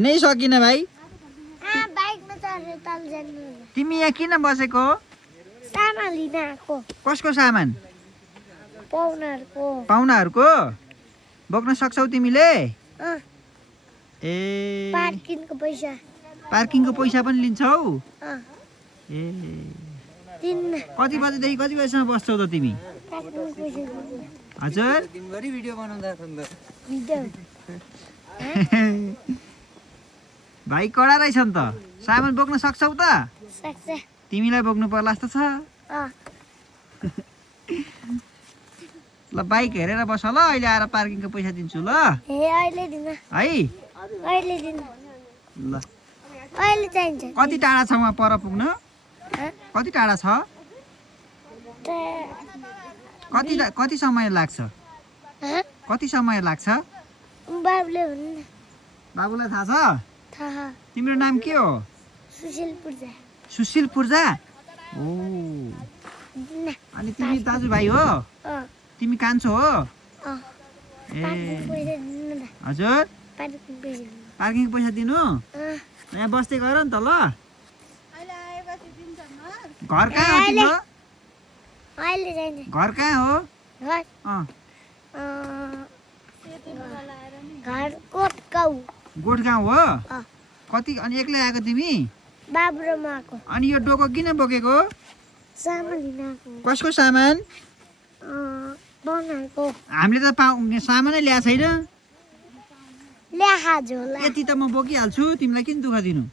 नै सकिन भाइ। बाइकमा चढेर तल जानु। तिमी यहाँ किन बसेको? सामान लिन आएको। कसको सामान? पाहुनाहरूको। पाहुनाहरूको बोक्न सक्छौ तिमीले? ए पार्किङको पैसा। पार्किङको पैसा पनि लिन्छौ? ए कति बजेदेखि कति बजेसम्म बस्छौ त तिमी? हजुर दिनभरि भिडियो बनाउँदा भाइ कडा रहेछ नि त। सामान बोक्न सक्छौ त? सक्छ। तिमीलाई बोक्नु पर्ला जस्तो छ। ल बाइक हेरेर बस ल, अहिले आएर पार्किङको पैसा दिन्छु ल। अहिले दिन। है अहिले दिन। ल अहिले चाहिन्छ। कति टाढा छ वहाँ पर पुग्न? कति टाढा छ? कति समय लाग्छ? कति समय लाग्छ? बाबुले भन्नु। बाबुलाई थाहा छ? थाहा। तिम्रो नाम के हो? सुशील पूर्जा। सुशील पूर्जा? ओ अनि तिमी दाजुभाइ हो? तिमी कान्छो हो? ए हजुर पार्किङ पैसा दिनु? यहाँ बस्दै गर नि त ल। घर कहाँ हो तिम्रो? अहिले चाहिन्छ। घर कहाँ हो? घर घर कोटगाउँ। गोठगाउँ हो? कति अनि एक्लै आएको तिमी? बाबु र म आएको। अनि यो डोको किन बोकेको? सामान लिन आएको। कसको सामान? पाहुनाहरूको। हामीले त सामानै ल्याएको छैन। ल्याखा झोला। यति त म बोकिहाल्छु, तिमीलाई किन दुःख दिनु?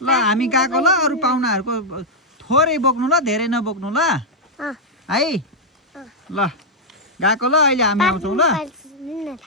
ल हामी गएको ल, अरू पाहुनाहरूको थोरै बोक्नु ल, धेरै नबोक्नु ल। है ल गएको ल, अहिले हामी आउँछौँ ल।